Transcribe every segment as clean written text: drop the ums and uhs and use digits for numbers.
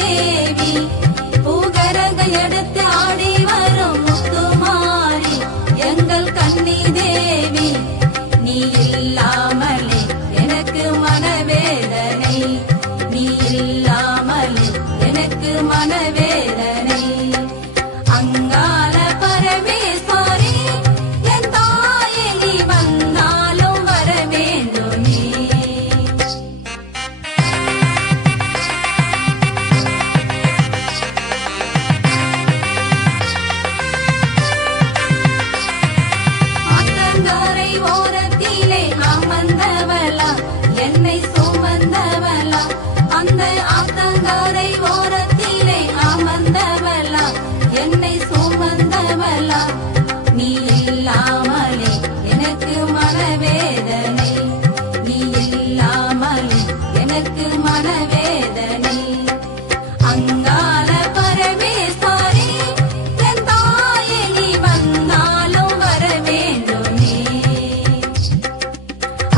தேவி பூகரங்கள் எடுத்து ஆடி வரும் முத்துமாரி எங்கள் கன்னி தேவி நீ இல்லாமலே எனக்கு மனவேதனை நீ இல்லாமலே எனக்கு மனவேதனை அங்கால பரமேஸ்வரி என் தாயே நீ வந்தாலும் வர வேண்டுமே ஆத்தங்கரை ஓரத்திலே அமர்ந்தவளா என்னை சுமந்தவளா அந்த ஆத்தங்கரை ஓரத்திலே அமர்ந்தவளா என்னை சுமந்தவளா நீ இல்லாமலே எனக்கு மனவேதனை நீ இல்லாமலே எனக்கு மனவேதனை அங்கால பரமேஸ்வரி என் தாயே நீ வந்தாலும் வர வேண்டுமே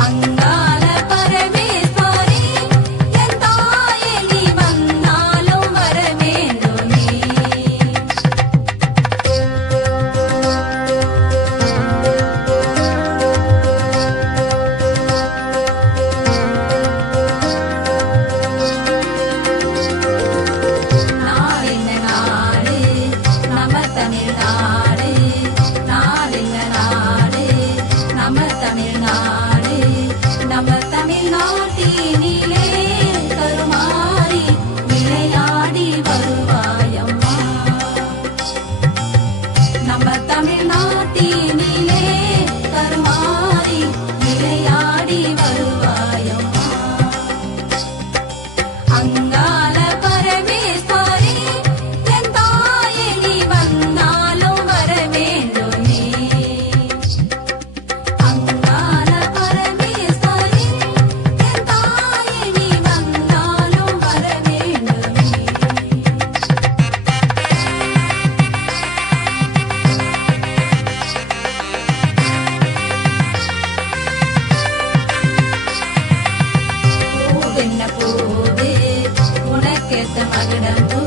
அங்கால பரமேஸ்வரி என் தாயே நீ வந்தாலும் வர வேண்டுமே நாடென்ன நாடு நம்ம தமிழ்நாடு நாடென்ன நாடு நம்ம தமிழ்நாடு நம்ம தமிழ்நாட்டினிலே கருமாறி விளையாடி வருவாயம்மா நம்ம தமிழ்நாட்டினிலே கருமாறி விளையாடி வருவாயம்மா அங்கால பரமேஸ்வரி என் தாயே நீ வந்தாலும் வர வேண்டுமே அங்கால பரமேஸ்வரி என் தாயே நீ வந்தாலும் வர வேண்டுமே பூவென்ன பூவே உனக்கேத்த மகிடம் பூ